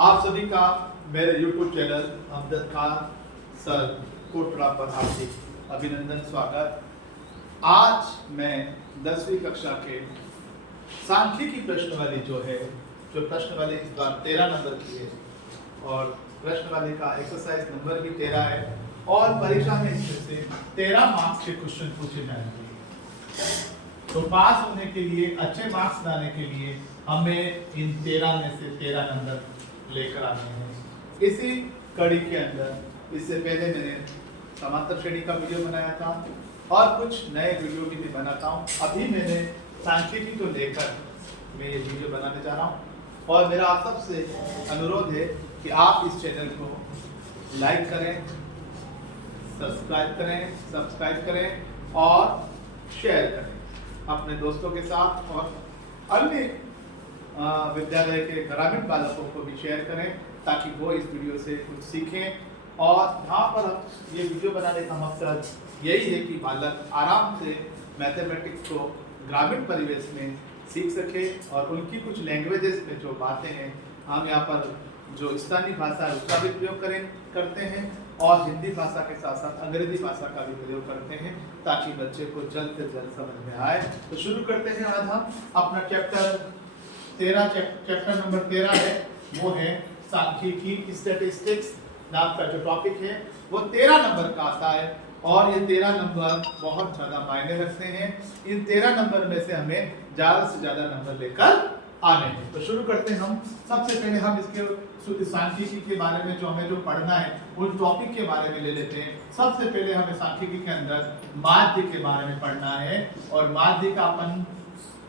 आप सभी का मेरे YouTube channel Amjad Khan sir Kotra पर हार्दिक अभिनंदन, स्वागत। आज मैं 10वीं कक्षा के सांख्यिकी प्रश्नवाली जो प्रश्नवाली इस बार 13 नंबर की है और प्रश्नवाली का एक्सरसाइज नंबर भी 13 है और परीक्षा में इसमें से 13 मार्क्स के क्वेश्चन पूछे जाएंगे। तो पास होने के लिए, अच्छे मार्क्स लाने के लिए हमें इन 13 में से 13 नंबर लेकर आने हैं। इसी कड़ी के अंदर इससे पहले मैंने समांतर श्रेणी का वीडियो बनाया था और कुछ नए वीडियो भी बनाता हूँ। अभी मैंने सांख्यिकी को लेकर मैं ये वीडियो बनाने जा रहा हूँ और मेरा आप सबसे अनुरोध है कि आप इस चैनल को लाइक करें, सब्सक्राइब करें और शेयर करें अपने दोस्तों के साथ और अन्य विद्यालय के ग्रामीण बालकों को भी शेयर करें ताकि वो इस वीडियो से कुछ सीखें। और यहाँ पर ये वीडियो बनाने का मकसद यही है कि बालक आराम से मैथमेटिक्स को ग्रामीण परिवेश में सीख सके और उनकी कुछ लैंग्वेजेस में जो बातें हैं, हम यहाँ पर जो स्थानीय भाषा है उसका भी प्रयोग करते हैं और हिंदी भाषा के साथ साथ अंग्रेजी भाषा का भी प्रयोग करते हैं ताकि बच्चे को जल्द से जल्द समझ में आए। तो शुरू करते हैं। आज हम अपना चैप्टर नंबर 13 है, वो है सांख्यिकी, स्टैटिस्टिक्स नाम का जो टॉपिक है वो 13 नंबर का आता है और ये 13 नंबर बहुत ज़्यादा मायने रखते हैं। इन 13 नंबर में से हमें ज़्यादा से ज़्यादा नंबर लेकर आने हैं। तो शुरू करते हैं हम। सबसे पहले हम इसके सांख्यिकी के बारे में जो पढ़ना है उन टॉपिक के बारे में ले लेते हैं। सबसे पहले हमें सांख्यिकी के अंदर माध्य के बारे में पढ़ना है और माध्य का अपन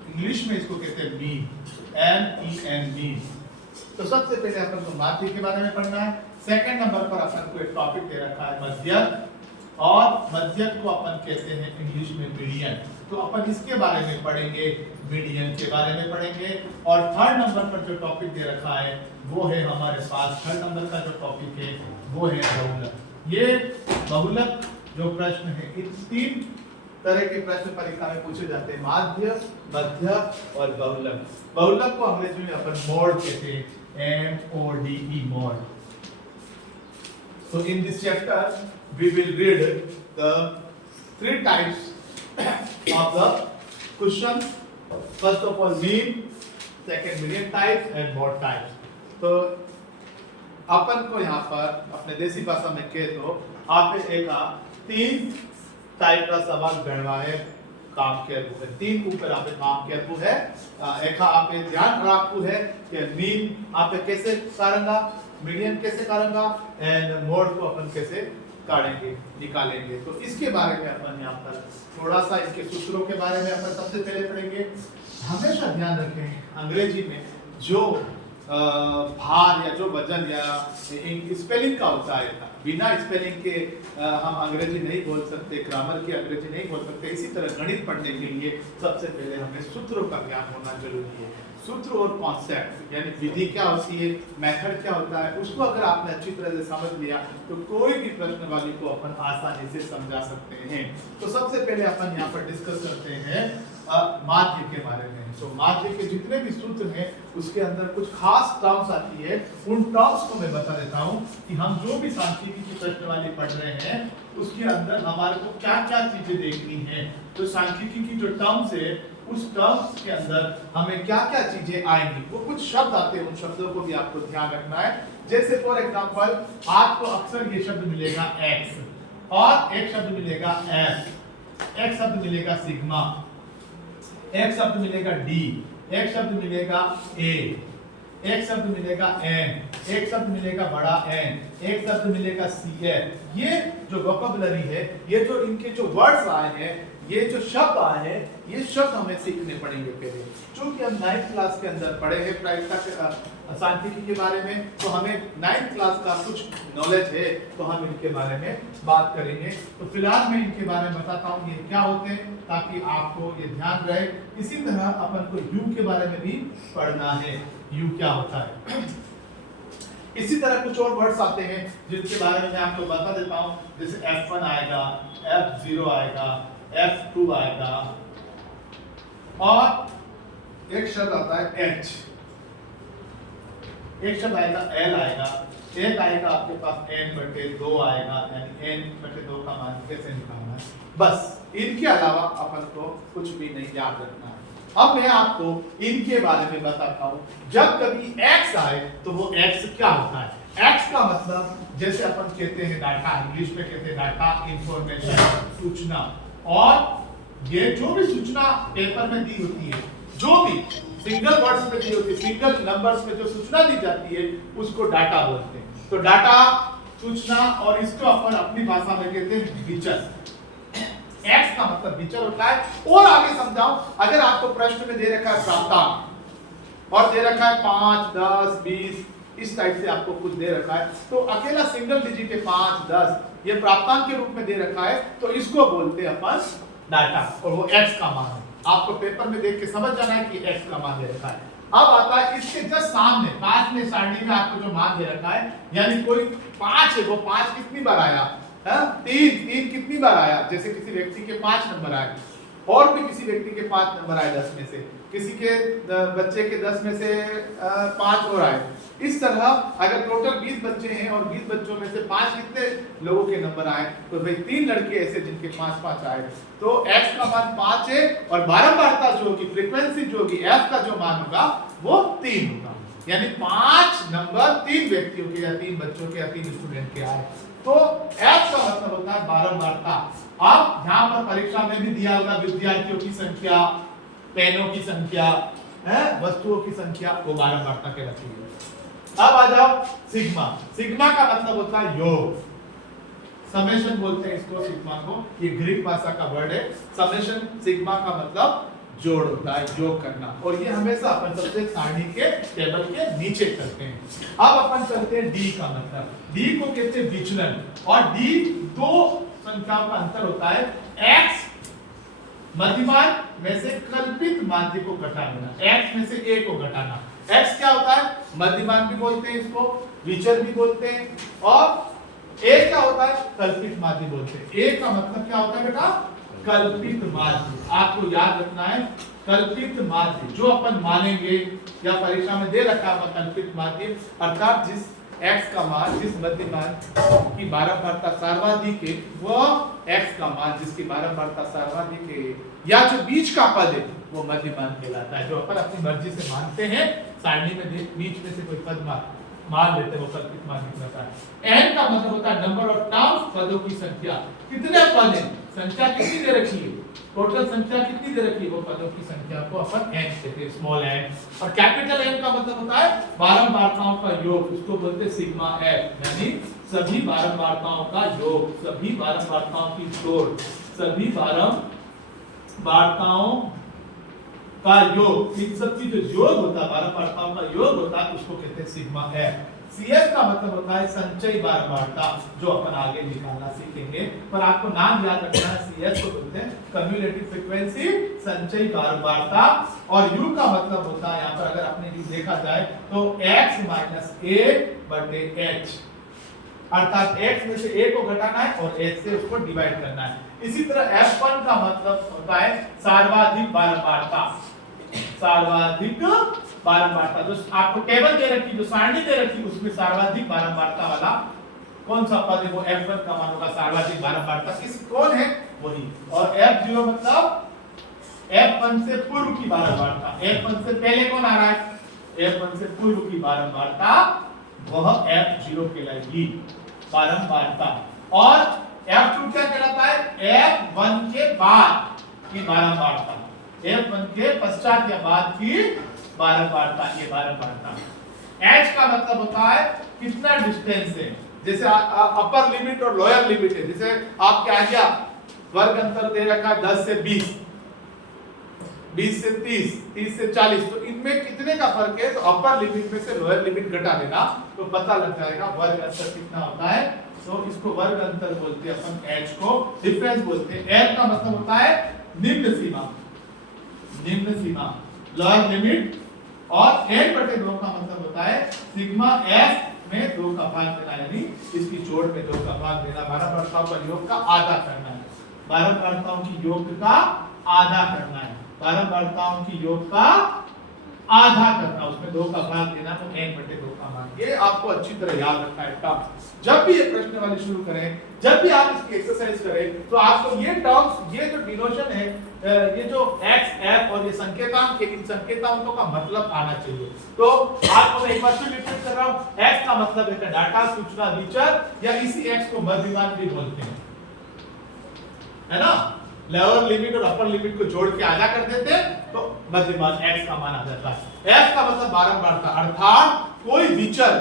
इंग्लिश में इसको कहते हैं मीन, MEN मीन। तो सबसे पहले अपन को माध्य के बारे में पढ़ना है। सेकंड नंबर पर अपन को एक टॉपिक दे रखा है मध्यक और मध्यक को अपन कहते हैं इंग्लिश में मीडियन। तो अपन इसके बारे में पढ़ेंगे, मीडियन के बारे में पढ़ेंगे। और थर्ड नंबर पर जो टॉपिक दे रखा है वो है हमारे पास, थर्ड नंबर का जो टॉपिक है वो है बहुलक। ये बहुलक जो प्रश्न है, इन 3 तरह के प्रश्न परीक्षा में पूछे जाते हैं, माध्य, मध्यक और बहुलक। बहुलक को अंग्रेजी में अपन मोड कहते हैं, MODE mode. So in this chapter we will read the 3 types of the questions. First of all mean, second median types and mode types. तो अपन को यहाँ पर अपने देसी भाषा में कहे तो आप एक 3 टाइप का सवाल गणवाए काम के है। 3 ऊपर आप काम के है। एक आप ध्यान रखू है कि मीन आप कैसे करेंगे, मीडियन कैसे करेंगे एंड मोड को अपन कैसे निकालेंगे। तो इसके बारे में अपन यहाँ पर थोड़ा सा इसके सूत्रों के बारे में अपन सबसे पहले पढ़ेंगे। हमेशा ध्यान रखें अंग्रेजी में जो भार या जो वजन या स्पेलिंग का होता है, बिना स्पेलिंग के हम अंग्रेजी नहीं बोल सकते, ग्रामर की अंग्रेजी नहीं बोल सकते। इसी तरह गणित पढ़ने के लिए सबसे पहले हमें सूत्रों का ज्ञान होना जरूरी है। सूत्र और कॉन्सेप्ट यानी विधि क्या होती है, मेथड क्या होता है, उसको अगर आपने अच्छी तरह से समझ लिया तो कोई भी प्रश्न वाली को अपन आसानी से समझा सकते हैं। तो सबसे पहले अपन यहाँ पर डिस्कस करते हैं माध्य के बारे में। तो माध्य के जितने भी सूत्र हैं उसके अंदर कुछ खास टर्म्स आती है। उन टर्म्स को मैं बता देता हूँ कि हम जो भी सांख्यिकी की प्रश्नवाली पढ़ रहे हैं उसके अंदर हमारे को क्या क्या चीजें देखनी है। तो सांख्यिकी की जो टर्म्स है उस टर्म्स के अंदर हमें क्या क्या चीजें आएंगी, वो कुछ शब्द आते हैं, उन शब्दों को भी आपको ध्यान रखना है। जैसे फॉर एग्जांपल आपको अक्सर ये शब्द मिलेगा x और एक शब्द मिलेगा f, एक शब्द मिलेगा सिग्मा, एक शब्द मिलेगा d, एक शब्द मिलेगा a, एक शब्द मिलेगा n, एक शब्द मिलेगा बड़ा N, एक शब्द मिलेगा CF। ये जो वोकैबुलरी है, ये जो इनके जो वर्ड्स आए हैं, ये जो शब्द आए हैं, ये शब्द हमें सीखने पड़ेंगे पहले। क्योंकि हम 9th क्लास के अंदर पढ़े हैं प्रायिकता सांख्यिकी के बारे में, तो हमें 9th क्लास का कुछ नॉलेज है, तो हम इनके बारे में बात करेंगे। तो फिलहाल मैं इनके बारे में बताता हूँ ये क्या होते हैं ताकि आपको ये ध्यान रहे। इसी तरह अपन को U के बारे में भी पढ़ना है, U क्या होता है। इसी तरह कुछ और वर्ड्स आते हैं जिनके बारे में मैं आपको बता देता हूँ। जैसे F1 आएगा, F0 आएगा, F2 आएगा और एक शब्द आता है H। एक शब्द आएगा एल आएगा, एक आएगा आपके पास n/2 आएगा, यानी n/2 का मान कैसे निकालना है, बस इनके अलावा अपन को कुछ भी नहीं याद रखना है। अब मैं आपको इनके बारे में बताता हूँ। जब कभी x आए तो वो x क्या होता है। x का मतलब जैसे अपन कहते हैं डाटा, इंग्लिश में कहते हैं डाटा, इंफॉर्मेशन, सूचना, और ये जो भी सूचना पेपर में दी होती है, जो भी सिंगल वर्ड्स में दी होती है, सिंगल नंबर्स में जो सूचना दी जाती है उसको डाटा बोलते हैं। तो डाटा, सूचना, और इसको अपन अपनी भाषा में कहते हैं फीचर। x का मतलब फीचर होता है। और आगे समझाऊं, अगर आपको प्रश्न में दे रखा है प्राप्तांक और दे रखा है 5, 10, 20, इस टाइप से आपको कुछ दे रखा है, तो अकेला सिंगल डिजिट है 5, 10, ये प्राप्तांक के रूप में दे रखा है, तो इसको बोलते हैं अपन डाटा, और वो x का मान है। आपको पेपर में देख के समझ जाना है कि x का मान दे रखा है। अब आता है इसके जस्ट सामने, पांच में सारणी में आपको जो मान दे रखा है, यानी कोई 5 है, वो 5 कितनी बार आया, 3 कितनी बार आया, जैसे किसी व्यक्ति के 5 नंबर आए, और भी किसी व्यक्ति के 5 नंबर आए 10 में से, किसी के बच्चे के 10 में से 5 और आए। इस तरह अगर टोटल 20 बच्चे हैं और 20 बच्चों में से 5 कितने लोगों के नंबर आए, तो भाई 3 लड़के ऐसे जिनके 5-5 आए, तो x का मान 5 है, और बारंबारता जो होगी, फ्रीक्वेंसी जो होगी, f का जो मान होगा वो 3 होगा, यानी 5 नंबर 3 व्यक्तियों के या 3 बच्चों के या 3 स्टूडेंट के आए, तो f का मतलब होता है बारंबारता। अब यहाँ पर परीक्षा में भी दिया होगा विद्यार्थियों की संख्या, पेनों की संख्या, वस्तुओं की संख्या, वो बारंबारता के रखी है। अब आ जाओ सिग्मा। सिग्मा का मतलब होता है योग, समेशन बोलते हैं इसको, सिग्मा को, ये ग्रीक भाषा का वर्ड है। समेशन, सिग्मा का मतलब जोड़ होता है, योग करना, और ये हमेशा अपन चलते सारणी के टेबल के नीचे करते हैं। अब अपन चलते हैं डी का मतलब, डी को कहते हैं विचलन, और डी दो संख्याओं का अंतर होता है, x मध्यमान में से कल्पित माध्य को घटा देना, x में से a को घटाना। x क्या होता है, मध्यमान भी बोलते हैं इसको, विचर भी बोलते हैं, और a क्या होता है, कल्पित माध्य बोलते हैं। a का मतलब क्या होता है बेटा, कल्पित माध्य, आपको याद रखना है, कल्पित माध्य जो अपन मानेंगे या परीक्षा में दे रखा है कल्पित माध्य, अर्थात जिस x का मान, जिस मध्यमान की बारंबारता सर्वाधिक है, वह x का मान जिसकी बारंबारता सर्वाधिक है, या जो बीच का पद है वो मध्यमान कहलाता है, जो अपन अपनी मर्जी से मानते हैं, सारणी में बीच में से कोई पद मान लेते हैं, वो कल्पित मान कहलाता है। n का मतलब होता है नंबर ऑफ टर्म्स, पदों की संख्या, कितने पद हैं, संख्या कितनी दे रखी है, टोटल संख्या कितनी दे रखी है, वो पदों की संख्या को अपन n कहते हैं, स्मॉल n। और कैपिटल n का मतलब होता है बारंबारताओं का योग, उसको बोलते हैं सिग्मा f, यानी सभी बारंबारताओं का योग, सभी बारंबारताओं की जोड़, सभी बारंबारताओं का योग, इन सब की जो योग होता है, बारंबारताओं का योग होता है, उसको कहते हैं सिग्मा f। CS का मतलब होता है संचयी बारंबारता, जो अपन आगे निकालना सीखेंगे, पर आपको नाम याद रखना है, CS को बोलते हैं कम्युलेटिव फ्रीक्वेंसी, संचयी बारंबारता, और U का मतलब होता है, यहाँ पर अगर आपने U देखा जाए तो x माइनस a बटे h, अर्थात x में से a को घटाना है और h से उसको डिवाइड करना है। इसी तरह F1 का मतलब होता है सर्वाधिक बारंबारता, सर्वाधिक बारंबारता, जो आपको टेबल दे रखी, जो सारणी दे रखी, उसमें सर्वाधिक बारंबारता वाला कौन सा पद है, वो F1 का मान होगा, सर्वाधिक बारंबारता किस कौन है, वही। और F0 मतलब F1 से पूर्व की बारंबारता, F1 से पहले कौन आ रहा है, F1 से पूर्व की बारंबारता, वह F0 कहलाएगी बारंबारता। और F2 क्या कहलाता है, F1 के बाद की बारंबारता, F1 के पश्चात या बाद की बारंबारता, ये बारंबारता। H का मतलब होता है कितना डिस्टेंस है, जैसे अपर लिमिट और लोअर लिमिट है, जैसे आप क्या गया वर्ग अंतर दे रखा है 10 से 20, 20 से 30, 30 से 40, तो इनमें कितने का फर्क है, तो अपर लिमिट में से लोअर लिमिट घटा देना तो पता लग जाएगा वर्ग अंतर कितना होता है। तो इसको वर्ग अंतर बोलते हैं अपन, H को डिफरेंस बोलते हैं। L का मतलब होता है निम्न सीमा, निम्न सीमा, लोअर लिमिट, और n/2 का मतलब होता है सिग्मा f में 2 का भाग देना, यानी इसकी जोड़ में 2 का भाग देना, बारंबारताओं का योग का आधा करना है, बारंबारताओं की योग का आधा करना है, बारंबारताओं की योग का आधा करना, उसमें 2 का भाग देना, तो n/2 का मान। ये आपको अच्छी तरह याद रखना है टर्म। जब भी ये प्रश्न वाले शुरू करें, जब भी आप इसकी एक्सरसाइज करें, तो आपको ये टर्म्स, ये जो डिनोशन है, ये जो x, f और ये संकेतांक है, इन संकेतांकों का मतलब आना चाहिए। तो आपको मैं एक बार फिर रिपीट कर रहा हूं, x का मतलब है डाटा, सूचना, विचर, या इसी x को मध्यमान भी बोलते हैं, है ना। लोअर लिमिट और अपर लिमिट को जोड़ के आधा कर देते हैं तो मध्यमान x का मान आ जाता है। f का मतलब बारंबारता, अर्थात कोई विचर,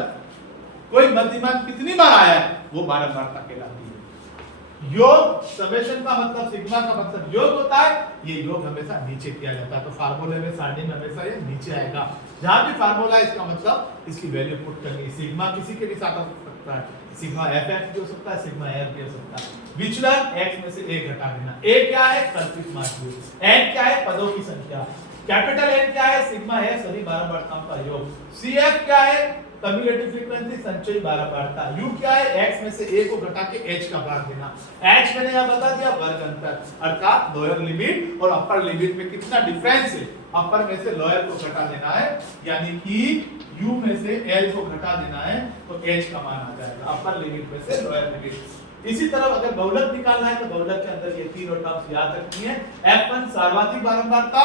कोई मध्यमान कितनी बार आया है वो बारंबारता कहलाती है। योग, समेशन का मतलब, सिग्मा का मतलब योग होता है, ये योग हमेशा नीचे किया जाता है। तो फार्मूले में सारणी में हमेशा ये नीचे आएगा। जहां भी फार्मूला है इसका मतलब इसकी वैल्यू पुट करनी। सिग्मा किसी के भी साथ हो सकता है, सिग्मा एफ भी हो सकता है, सिग्मा एफ भी हो सकता है। विचलन x में से a घटा देना। a क्या है? कल्पित माध्य। n क्या है? पदों की संख्या। कैपिटल N क्या है? सिग्मा है सभी बारंबारताओं का योग। CF क्या है? कम्युलेटिव फ्रीक्वेंसी, संचयी बारंबारता। U क्या है? x में से a को घटा के h का भाग देना। h मैंने यहां बता दिया, वर्ग अंतर, अर्थात लोअर लिमिट और अपर लिमिट में कितना डिफरेंस है। अपर में से लोअर को घटा देना है, यानी कि u में से l को घटा देना है, तो h का मान आ जाएगा, अपर लिमिट में से लोअर लिमिट। इसी तरह अगर बहुलक निकालना है तो बहुलक के अंदर ये तीनों टर्म्स याद रखनी है। f1 सर्वाधिक बारंबारता,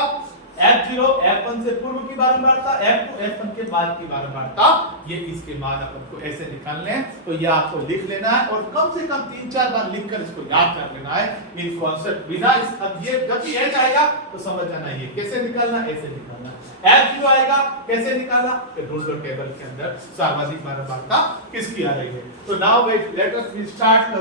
f0 f1 से पूर्व की बारंबारता, f2 f1 के बाद की बारंबारता, ये इसके मान अपन को ऐसे निकालने हैं। तो ये आपको लिख लेना है और कम से कम 3-4 बार लिखकर इसको याद कर लेना है इन कॉन्सेप्ट बिना इस। अब ये जब भी एच आएगा तो समझ जाना ये कैसे निकालना, ऐसे निकालना। f0 आएगा कैसे निकालना, फिर ढूंढ लो टेबल के अंदर सर्वाधिक बारंबारता किसकी आ रही है। तो now wait, let us start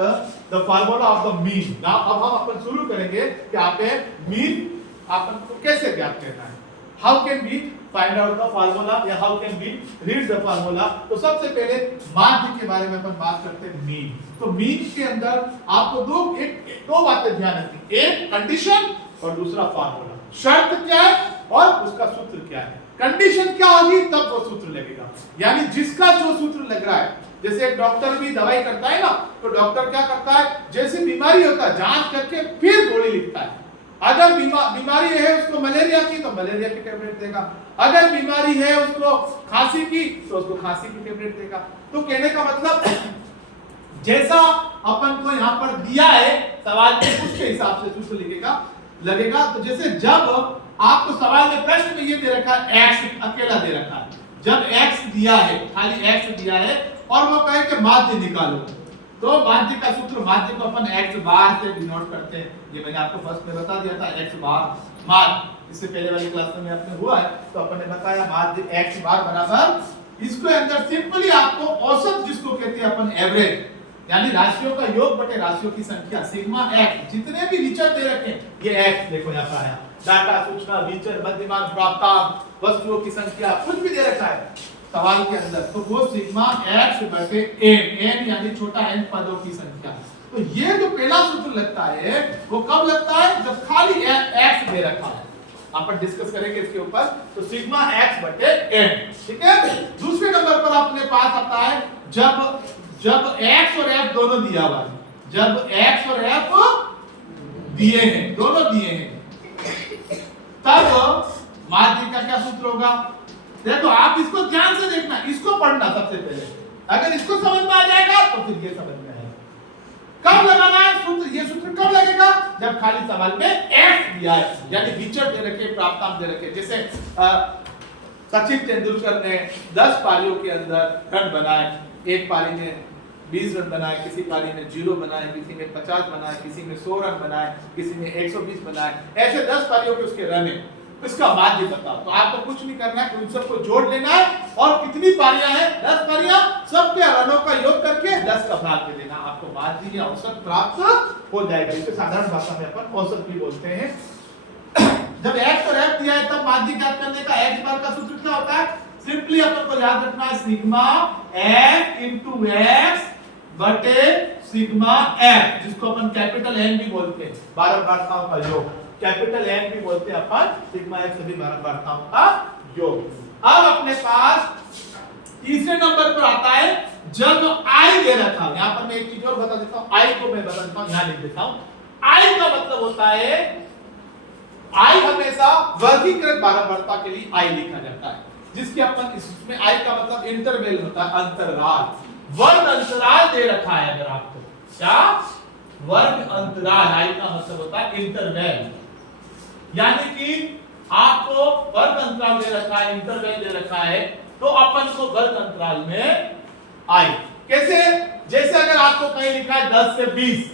the formula of the mean. Now अब हम अपन शुरू करेंगे कि आप मीन अपन को कैसे ज्ञात करना है। How can we find out the formula, या how can we read the formula. तो सबसे पहले माध्य के बारे में अपन बात करते हैं, मीन। तो मीन के अंदर आपको दो बातें ध्यान रखनी, एक कंडीशन और दूसरा फार्मूला। शर्त क्या है और उसका सूत्र क्या है। कंडीशन क्या होगी तब वो सूत्र लगेगा, यानी जिसका जो सूत्र लग रहा है। जैसे एक डॉक्टर भी दवाई करता है ना, तो डॉक्टर क्या करता है, जैसी बीमारी होता है जांच करके फिर गोली लिखता है। अगर बीमारी है उसको मलेरिया की तो मलेरिया की टेबलेट देगा, अगर बीमारी है उसको खांसी की तो उसको खांसी की टेबलेट देगा। तो कहने का मतलब जैसा अपन को यहाँ पर दिया है सवाल में उसके हिसाब से सूत्र लिखेगा लगेगा। तो जैसे जब आपको सवाल में प्रश्न में ये दे रखा है x अकेला दे रखा है, जब x दिया है, खाली x दिया है और वो कहे कि माध्य निकालो, तो माध्य का सूत्र, माध्य को अपन x बार से डिनोट करते हैं। ये मैंने आपको फर्स्ट में बता दिया था, x बार माध्य, इससे पहले वाली क्लास में आपने हुआ है तो अपन ने बताया माध्य x बार बराबर, इसके अंदर सिंपली आपको औसत जिसको कहते हैं अपन एवरेज, यानी राशियों का योग बटे राशियों की संख्या, सिग्मा x, जितने भी विचर दे रखे ये x देखो यहाँ पर आया, डाटा, सूचना, विचर, मध्यमान, प्राप्तांक, वस्तुओं की संख्या, कुछ भी दे रखा है सवाल के अंदर, तो वो सिग्मा x बटे n यानी छोटा n पदों की संख्या। तो ये जो पहला सूत्र लगता है वो कब लगता है, जब खाली x दे रखा है। अपन डिस्कस करेंगे इसके ऊपर। तो सिग्मा x बटे n, ठीक है। दूसरे नंबर पर अपने पास आता है जब x और f दोनों दिया हुआ है, जब x और f दिए हैं, दोनों दिए हैं, तब माध्य का क्या सूत्र होगा। देखो आप इसको ध्यान से देखना, इसको पढ़ना सबसे पहले, अगर इसको समझ में आ जाएगा तो फिर ये समझ में आएगा। कब लगाना है सूत्र, ये सूत्र कब लगेगा, जब खाली सवाल में x दिया है, यानी विचर दे रखे, प्राप्तांक दे रखे। जैसे सचिन तेंदुलकर ने 10 पारियों के अंदर रन बनाए, एक पारी में 20 रन बनाए, किसी पारी में 0 बनाए, किसी में 50 बनाए, किसी में 100 रन बनाए, किसी में 120 बनाए, ऐसे 10 पारियों के उसके रन है। इसका माध्य बताओ। तो आपको कुछ नहीं करना है, उन सबको जोड़ लेना है और कितनी पारियां हैं, 10 पारियां, सबके रनों का योग करके 10 का भाग दे देना, आपको माध्य या औसत प्राप्त हो जाएगा। इसे साधारण भाषा में अपन औसत भी बोलते हैं। जब x और f दिया है तब माध्य ज्ञात करने का x बार का सूत्र क्या होता है, सिंपली अपन को याद रखना है सिग्मा f इनटू x बटे सिग्मा f, जिसको अपन कैपिटल N भी बोलते हैं, बारंबारताओं का योग, कैपिटल N भी बोलते हैं अपन, सिग्मा f सभी बारंबारताओं का योग। अब अपने पास तीसरे नंबर पर आता है जब I दे रखा हूं, यहां पर मैं एक चीज और बता देता हूं, I को मैं बता देता हूं, यहां लिख देता हूं। I का मतलब होता है आई हमेशा वर्गीकृत बारंबारता के लिए आई लिखा जाता है, जिसके अपन इसमें आई का मतलब इंटरवल होता है, अंतराल। वर्ग अंतराल दे रखा है अगर आपको, क्या वर्ग अंतराल, आई का मतलब होता है इंटरवल, यानी कि आपको वर्ग अंतराल दे रखा है, इंटरवल दे रखा है, तो अपन को वर्ग अंतराल में आई कैसे, जैसे अगर आपको कहीं लिखा है 10 से 20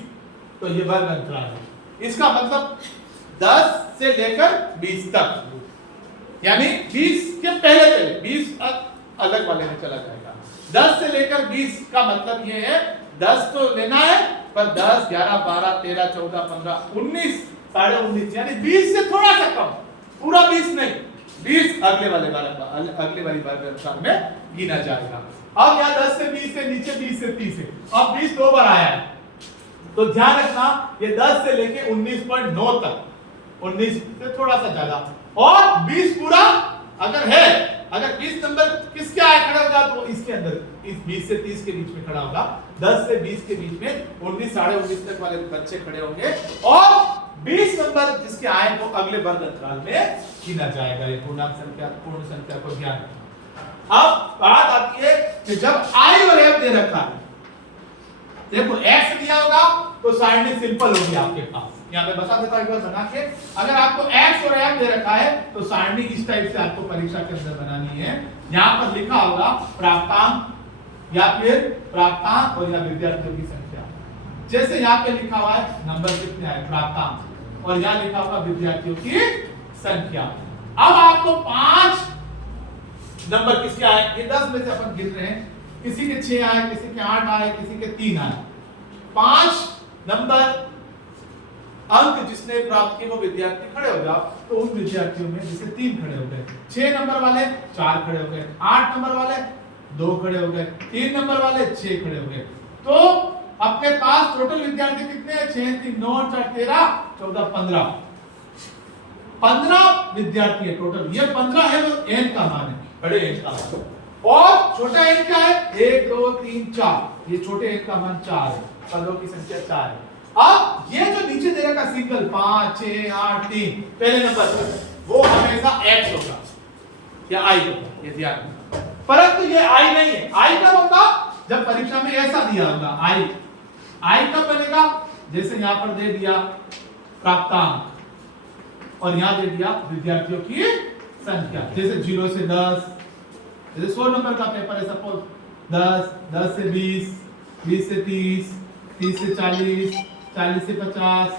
तो ये वर्ग अंतराल है, इसका मतलब 10 से लेकर 20 तक, यानी 20 के पहले 20 अलग वाले में चला जाएगा। 10 से लेकर 20 का मतलब ये है 10 तो लेना है, पर 10, 11, 12, 13, 14, 15, 19, 19.5 यानी 20 से थोड़ा सा कम, पूरा 20 नहीं, 20 अगले वाली वर्ग अंतराल में गिना जाएगा। अब यहाँ 10 से 20 से नीचे 20 से 30 है, अब 20 दो बार आया है, तो ध्यान रखना ये 10 से लेके 19.9 तक, 19 से थोड़ा सा ज्यादा, और 20 पूरा अगर है, अगर 20 नंबर किसके आए खड़ा होगा तो इसके अंदर, इस 20 से 30 के बीच में खड़ा होगा, 10 से 20 के बीच में 19, 19.5 तक वाले बच्चे खड़े होंगे, और 20 नंबर जिसके आए वो अगले वर्ग अंतराल में गिना जाएगा। ये पूर्णांक संख्या, पूर्ण संख्या को ध्यान रखना। अब बात आती है कि जब आई और एफ दे रखा है, देखो एक्स दिया होगा तो सारणी सिंपल होगी आपके पास, यहाँ पे बता देता हूं एक बार बना के, अगर आपको एक्स और एफ दे रखा है तो सारणी इस टाइप से आपको परीक्षा के अंदर बनानी है। यहाँ पर लिखा होगा प्राप्तांक या फिर प्राप्तांक और या विद्यार्थियों की संख्या, जैसे यहाँ पे लिखा हुआ है नंबर कितने आए प्राप्तांक, और यहाँ लिखा होगा विद्यार्थियों की संख्या। अब आपको 5 नंबर किसके आए, ये 10 में से अपन गिन रहे हैं, किसी के 6 आए, किसी के 8 आए, किसी के 3 आए, 5 नंबर अंक जिसने प्राप्त किए वो विद्यार्थी खड़े हो गया, तो उन विद्यार्थियों में जिसे 3 खड़े हो गए, 6 नंबर वाले 4 खड़े हो गए, 8 नंबर वाले 2 खड़े हो गए, 3 नंबर वाले 6 खड़े हो गए, तो अपने पास टोटल विद्यार्थी कितने हैं, 6, 3, 9, 4, 13, 14, 15 विद्यार्थी है टोटल। ये 15 है वो एन का मान है, बड़े एन का मान, और छोटा एन क्या है, 1, 2, 3, 4, ये छोटे एन का मान 4 है, पदों की संख्या 4 है। अब ये जो नीचे दे रखा सिंगल 5, 6, 8, 3 पहले नंबर पर, वो हमेशा x होगा या i होगा, ये ध्यान रखना। परंतु ये i नहीं है, i कब होगा, जब परीक्षा में ऐसा दिया होगा i कब बनेगा, जैसे यहां पर दे दिया प्राप्तांक और यहां दे दिया विद्यार्थियों की संख्या, जैसे 0 से 10, जैसे 100 नंबर का पेपर है सपोज, 10, 10 से 20, 20 से 30, 30 से 40, 40 से 50,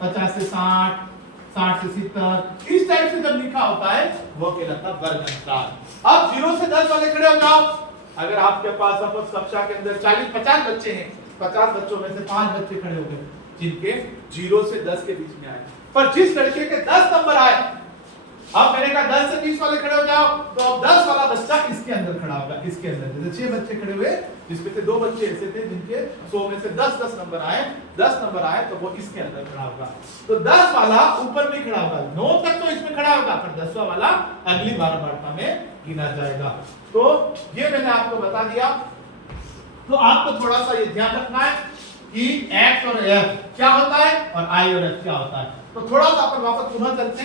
50 से 60, 60 से 70, इस टाइप से जब लिखा होता है वो कहलाता है वर्ग अंतराल। अब 0 से 10 वाले खड़े हो जाओ, अगर आपके पास सपोज कक्षा के अंदर 40-50 बच्चे हैं, 50 बच्चों में से 5 बच्चे खड़े हो गए जिनके 0 से 10 के बीच में आए, पर जिस लड़के के 10 नंबर आए, अब मैंने कहा 10 से 20 वाले खड़े हो जाओ, तो अब 10 वाला बच्चा इसके अंदर खड़ा होगा, इसके अंदर जैसे 6 बच्चे खड़े हुए, जिसमें से 2 बच्चे ऐसे थे जिनके 100 में से 10 नंबर आए, 10 नंबर आए तो वो इसके अंदर खड़ा होगा, तो 10 वाला ऊपर भी खड़ा होगा, 9 तक तो इसमें खड़ा होगा, पर 10वां वाला अगली बारंबारता में गिना जाएगा। तो ये मैंने आपको बता दिया। तो आपको थोड़ा सा ये ध्यान रखना है कि x और f क्या होता है और i और f क्या होता है। तो थोड़ा सा अपन वापस पुनः चलते हैं।